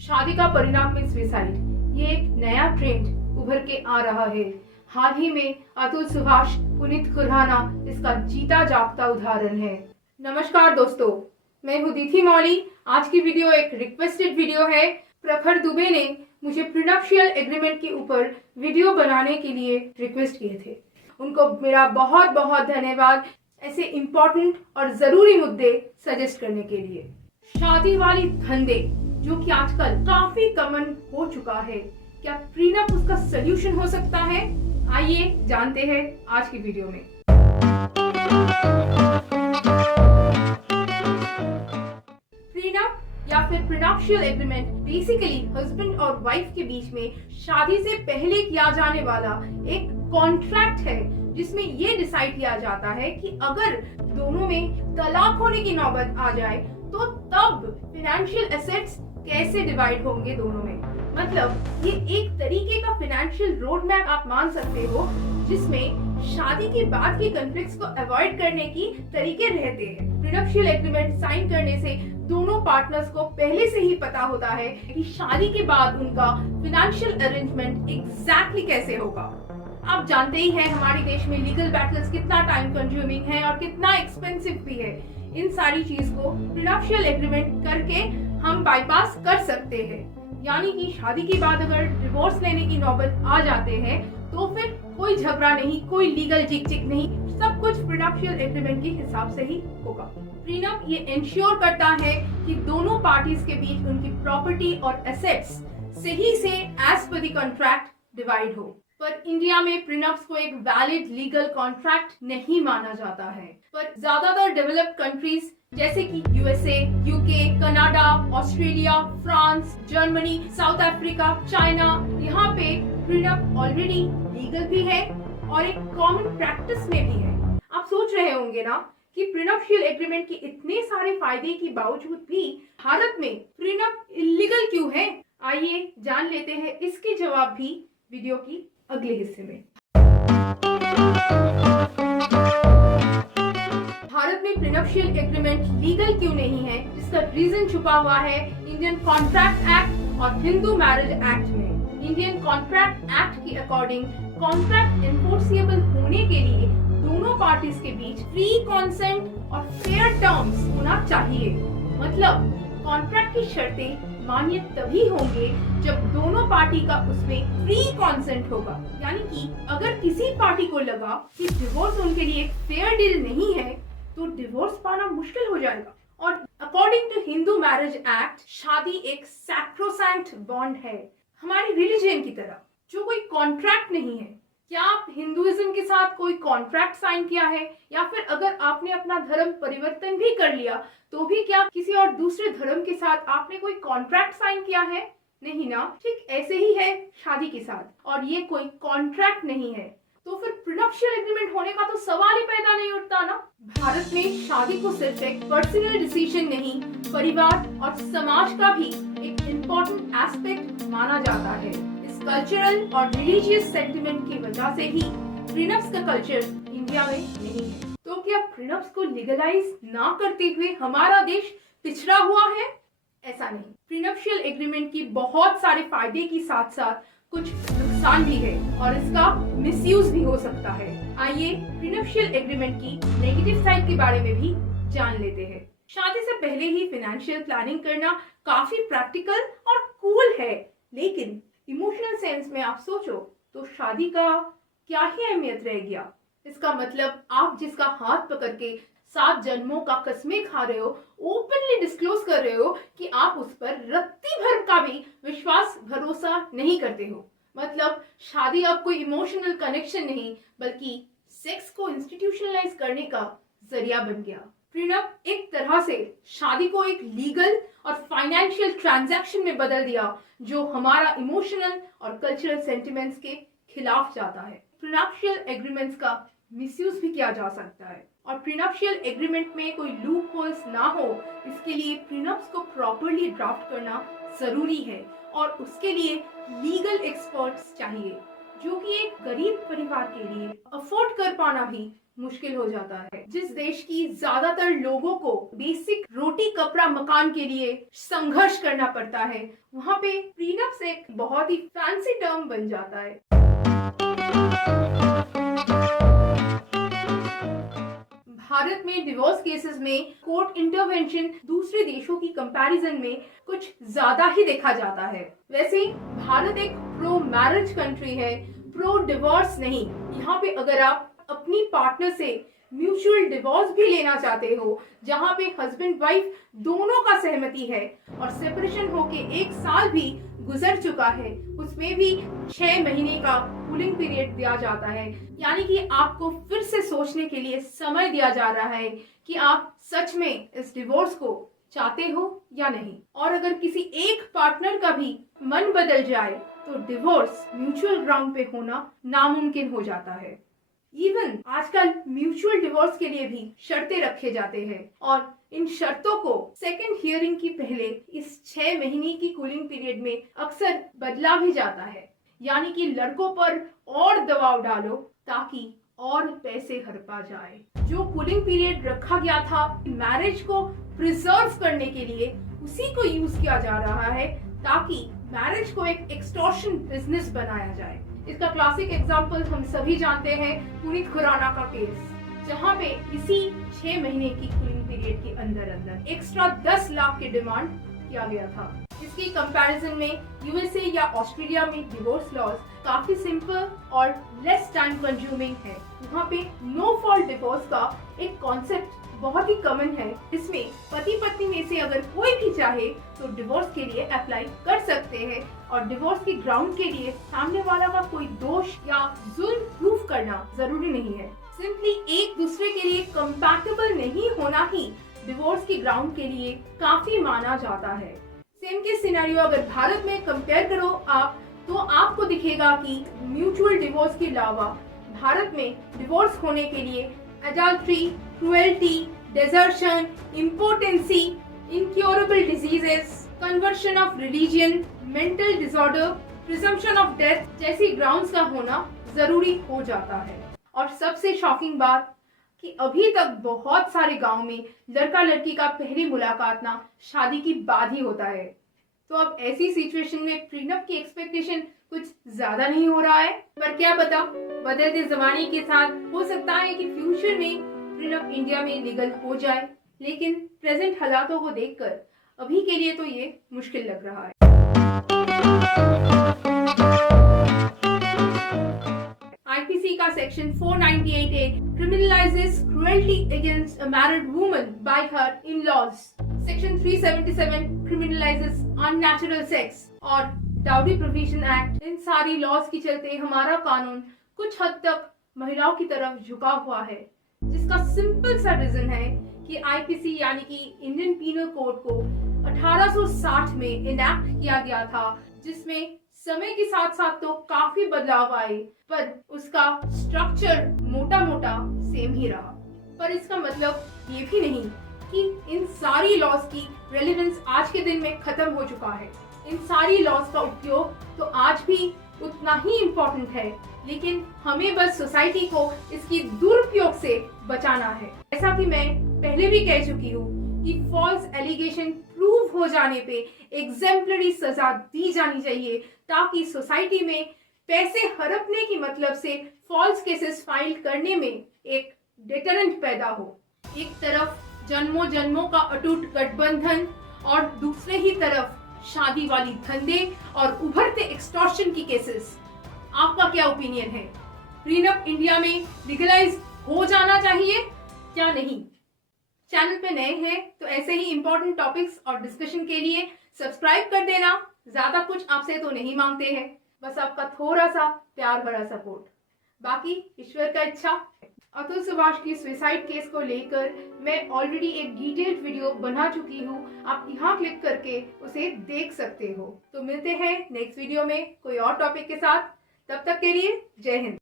शादी का परिणाम में सुसाइड, ये एक नया ट्रेंड उभर के आ रहा है। हाल ही में अतुल सुभाष, पुनीत खुराना इसका जीता जागता उदाहरण है। नमस्कार दोस्तों, मैं हूँ दिथि मौली। आज की वीडियो एक रिक्वेस्टेड वीडियो है। प्रखर दुबे ने मुझे प्रीनप्शियल एग्रीमेंट के ऊपर वीडियो बनाने के लिए रिक्वेस्ट किए थे। उनको मेरा बहुत बहुत धन्यवाद ऐसे इम्पोर्टेंट और ज़रूरी मुद्दे सजेस्ट करने के लिए। शादी वाली धंधे जो कि आजकल काफी कॉमन हो चुका है, क्या प्रीनप उसका सलूशन हो सकता है? आइए जानते हैं आज की वीडियो में। प्रीनप या फिर प्रीनप्शियल एग्रीमेंट बेसिकली हस्बैंड और वाइफ के बीच में शादी से पहले किया जाने वाला एक कॉन्ट्रैक्ट है, जिसमें ये डिसाइड किया जाता है कि अगर दोनों में तलाक होने की नौबत आ जाए तो तब फाइनेंशियल एसेट्स कैसे डिवाइड होंगे दोनों में। मतलब ये एक तरीके का फाइनेंशियल रोड मैप आप मान सकते हो, जिसमें शादी के बाद के कॉन्फ्लिक्ट्स को अवॉइड करने की तरीके रहते हैं। प्रीनप्शियल एग्रीमेंट साइन करने से दोनों पार्टनर्स को पहले से ही पता होता है कि शादी के बाद उनका फाइनेंशियल अरेंजमेंट एग्जैक्टली कैसे होगा। आप जानते ही हैं हमारे देश में लीगल बैटल्स कितना टाइम कंज्यूमिंग है और कितना एक्सपेंसिव भी है। इन सारी चीज को प्रीनप्शियल एग्रीमेंट करके हम बाईपास कर सकते हैं। यानी कि शादी के बाद अगर डिवोर्स लेने की नौबत आ जाते हैं तो फिर कोई झगड़ा नहीं, कोई लीगल झिकझिक नहीं, सब कुछ प्रीनप्शियल एग्रीमेंट के हिसाब से ही होगा। प्रीनप ये इंश्योर करता है कि दोनों पार्टीज के बीच उनकी प्रॉपर्टी और एसेट्स सही से as per the contract divide हो। पर इंडिया में प्रीनप्स को एक वैलिड लीगल कॉन्ट्रैक्ट नहीं माना जाता है। पर ज्यादातर डेवलप्ड कंट्रीज जैसे कि USA, UK, Canada, Australia, France, Germany, south Africa, China, यहाँ पे प्रीनप ऑलरेडी लीगल भी है और एक कॉमन प्रैक्टिस में भी है। आप सोच रहे होंगे ना कि प्रीनप्शियल एग्रीमेंट के इतने सारे फायदे के बावजूद भी भारत में प्रीनप इलीगल क्यों है? आइए जान लेते हैं इसके जवाब भी वीडियो की अगले हिस्से में। भारत में प्रीनप्शियल एग्रीमेंट लीगल क्यों नहीं है, जिसका रीजन छुपा हुआ है इंडियन कॉन्ट्रैक्ट एक्ट और हिंदू मैरिज एक्ट में। इंडियन कॉन्ट्रैक्ट एक्ट के अकॉर्डिंग कॉन्ट्रैक्ट एनफोर्सिएबल होने के लिए दोनों पार्टीज के बीच फ्री कंसेंट और फेयर टर्म्स होना चाहिए। मतलब कॉन्ट्रैक्ट की शर्तें मान्य तभी होंगे जब दोनों पार्टी का उसमें फ्री कंसेंट होगा। यानी कि अगर किसी पार्टी को लगा कि डिवोर्स उनके लिए फेयर डील नहीं है तो डिवोर्स पाना मुश्किल हो जाएगा। और according to Hindu marriage act, शादी एक सैक्रोसैंक्ट बॉन्ड है, हमारी रिलीजन की तरह, जो कोई कॉन्ट्रैक्ट नहीं है। क्या आप हिंदुइज्म के साथ कोई कॉन्ट्रैक्ट साइन किया है, या फिर अगर आपने अपना धर्म परिवर्तन भी कर लिया तो भी क्या किसी और दूसरे धर्म के साथ आपने कोई कॉन्ट्रैक्ट साइन किया है? नहीं ना। ठीक ऐसे ही है शादी के साथ, और ये कोई कॉन्ट्रैक्ट नहीं है, तो फिर प्रीनप्शियल एग्रीमेंट होने का तो सवाल ही पैदा नहीं उठता ना। भारत में शादी को सिर्फ एक पर्सनल डिसीजन नहीं, परिवार और समाज का भी एक इम्पोर्टेंट एस्पेक्ट माना जाता है। इस कल्चरल और रिलीजियस सेंटिमेंट की वजह से ही प्रीनप्स का कल्चर इंडिया में नहीं है। तो क्या प्रीनप्स को लीगलाइज ना करते हुए हमारा देश पिछड़ा हुआ है? ऐसा नहीं। प्रीनप्शियल एग्रीमेंट की बहुत सारे फायदे के साथ साथ कुछ नुकसान भी है और इसका मिसयूज भी हो सकता है। आइए प्रीनप्शियल एग्रीमेंट की नेगेटिव साइड के बारे में भी जान लेते हैं। शादी से पहले ही फाइनेंशियल प्लानिंग करना काफी प्रैक्टिकल और कूल है, लेकिन इमोशनल सेंस में आप सोचो तो शादी का क्या ही अहमियत रह गया। इसका मतलब आप जिसका हाथ पकड़ के 7 जन्मों का कसमें खा रहे हो, ओपनली डिस्क्लोज कर रहे हो कि आप उस पर रत्ती भर का भी विश्वास भरोसा नहीं करते हो। मतलब शादी अब कोई इमोशनल कनेक्शन नहीं, बल्कि सेक्स को इंस्टीट्यूशनलाइज करने का जरिया बन गया। प्रीनप एक तरह से शादी को एक लीगल और फाइनेंशियल ट्रांजैक्शन में बदल दिया, जो हमारा इमोशनल और कल्चरल सेंटिमेंट्स के खिलाफ जाता है। प्रीनप्शियल एग्रीमेंट्स का मिसयूज भी किया जा सकता है, और प्रीनप्शियल एग्रीमेंट में कोई लूप होल्स ना हो, इसके लिए प्रीनप्स को प्रॉपर्ली ड्राफ्ट करना जरूरी है, और उसके लिए लीगल एक्सपर्ट्स चाहिए, जो कि एक गरीब परिवार के लिए अफोर्ड कर पाना भी मुश्किल हो जाता है। जिस देश की ज्यादातर लोगों को बेसिक रोटी कपड़ा मकान के लिए संघर्ष करना पड़ता है, वहाँ पे प्रीनप्स एक बहुत ही फैंसी टर्म बन जाता है। भारत में डिवोर्स केसेस में कोर्ट इंटरवेंशन दूसरे देशों की कंपैरिजन में कुछ ज्यादा ही देखा जाता है। वैसे भारत एक प्रो मैरिज कंट्री है, प्रो डिवोर्स नहीं। यहाँ पे अगर आप अपनी पार्टनर से म्यूचुअल डिवोर्स भी लेना चाहते हो, जहाँ पे हस्बैंड वाइफ दोनों का सहमति है और सेपरेशन होके 1 साल भी गुजर चुका है, उसमें भी 6 महीने का कूलिंग पीरियड दिया जाता है। यानी कि आपको फिर से सोचने के लिए समय दिया जा रहा है कि आप सच में इस डिवोर्स को चाहते हो या नहीं। और अगर किसी एक पार्टनर का भी मन बदल जाए तो डिवोर्स म्यूचुअल ग्राउंड पे होना नामुमकिन हो जाता है। इवन आजकल म्यूचुअल डिवोर्स के लिए भी शर्तें रखे जाते हैं और इन शर्तों को सेकंड हियरिंग की पहले इस 6 महीने की कूलिंग पीरियड में अक्सर बदला भी जाता है। यानी कि लड़कों पर और दबाव डालो ताकि और पैसे हड़पा जाए। जो कूलिंग पीरियड रखा गया था मैरिज को प्रिजर्व करने के लिए, उसी को यूज किया जा रहा है ताकि मैरिज को एक एक्सटॉर्शन बिजनेस बनाया जाए। इसका क्लासिक एग्जांपल हम सभी जानते हैं, पुनीत खुराना का केस, जहां पे इसी 6 महीने की कूलिंग पीरियड के अंदर एक्स्ट्रा 10 लाख की डिमांड किया गया था। इसकी कंपैरिजन में यूएसए या ऑस्ट्रेलिया में डिवोर्स लॉज काफी सिंपल और लेस टाइम कंज्यूमिंग है। वहाँ पे नो फॉल्ट डिवोर्स का एक कॉन्सेप्ट बहुत ही कॉमन है। इसमें पति पत्नी में से अगर कोई भी चाहे तो डिवोर्स के लिए अप्लाई कर सकते हैं और डिवोर्स के ग्राउंड के लिए सामने वाला का कोई दोष या जुल्म प्रूफ करना जरूरी नहीं है। सिंपली एक दूसरे के लिए कंपैटिबल नहीं होना ही डिवोर्स के ग्राउंड के लिए काफी माना जाता है। सेम के सिनेरियो अगर भारत में कंपेयर करो आप, तो आपको दिखेगा कि म्यूचुअल डिवोर्स के अलावा भारत में डिवोर्स होने के लिए adultery, cruelty, desertion, impotency, incurable diseases, conversion of religion, mental disorder, presumption of death जैसी ग्राउंड्स का होना जरूरी हो जाता है। और सबसे शॉकिंग बात कि अभी तक बहुत सारे गांव में लड़का लड़की का पहली मुलाकात ना शादी की बाद ही होता है। तो अब ऐसी सिचुएशन में प्रीनप की एक्सपेक्टेशन कुछ ज्यादा नहीं हो रहा है, पर क्या पता बदलते जमाने के साथ हो सकता है कि फ्यूचर में प्रीनप इंडिया में लीगल हो जाए, लेकिन प्रेजेंट हालातों को देखकर अभी के लिए तो ये मुश्किल लग रहा है। आईपीसी का section 498A criminalizes cruelty against a married woman by her in-laws. Section 377 criminalizes unnatural sex और डाउरी प्रोविजन एक्ट। इन सारी लॉज की चलते हमारा कानून कुछ हद तक महिलाओं की तरफ झुका हुआ है, जिसका सिंपल सा रीजन है कि आईपीसी यानी कि इंडियन पीनल कोड को 1860 में इनैक्ट किया गया था, जिसमें समय के साथ साथ तो काफी बदलाव आए, पर उसका स्ट्रक्चर मोटा मोटा सेम ही रहा। पर इसका मतलब ये भी नहीं कि इन सारी लॉज की रेलेवेंस आज के दिन में खत्म हो चुका है। इन सारी लॉज का उपयोग तो आज भी उतना ही इम्पोर्टेंट है, लेकिन हमें बस सोसाइटी को इसकी दुरुपयोग से बचाना है। ऐसा कि मैं पहले भी कह चुकी हूँ कि फॉल्स एलिगेशन प्रूव हो जाने पे एग्जेम्पलरी सजा दी जानी चाहिए, ताकि सोसाइटी में पैसे हड़पने की मतलब से फॉल्स केसेस फाइल करने में एक डिटरेंट पैदा हो। एक तरफ जन्मों जन्मों का अटूट गठबंधन और दूसरे ही तरफ शादी वाली धंधे और उभरते एक्सटॉर्शन की केसेस। आपका क्या ओपिनियन है? प्रीनप इंडिया में लीगलाइज हो जाना चाहिए क्या नहीं? चैनल पे नए हैं तो ऐसे ही इंपॉर्टेंट टॉपिक्स और डिस्कशन के लिए सब्सक्राइब कर देना। ज्यादा कुछ आपसे तो नहीं मांगते हैं, बस आपका थोड़ा सा प्यार भरा सपोर्ट। बाकी ईश्वर का इच्छा। अतुल सुभाष की सुसाइड केस को लेकर मैं ऑलरेडी एक डिटेल्ड वीडियो बना चुकी हूँ, आप यहाँ क्लिक करके उसे देख सकते हो। तो मिलते हैं नेक्स्ट वीडियो में कोई और टॉपिक के साथ। तब तक के लिए जय हिंद।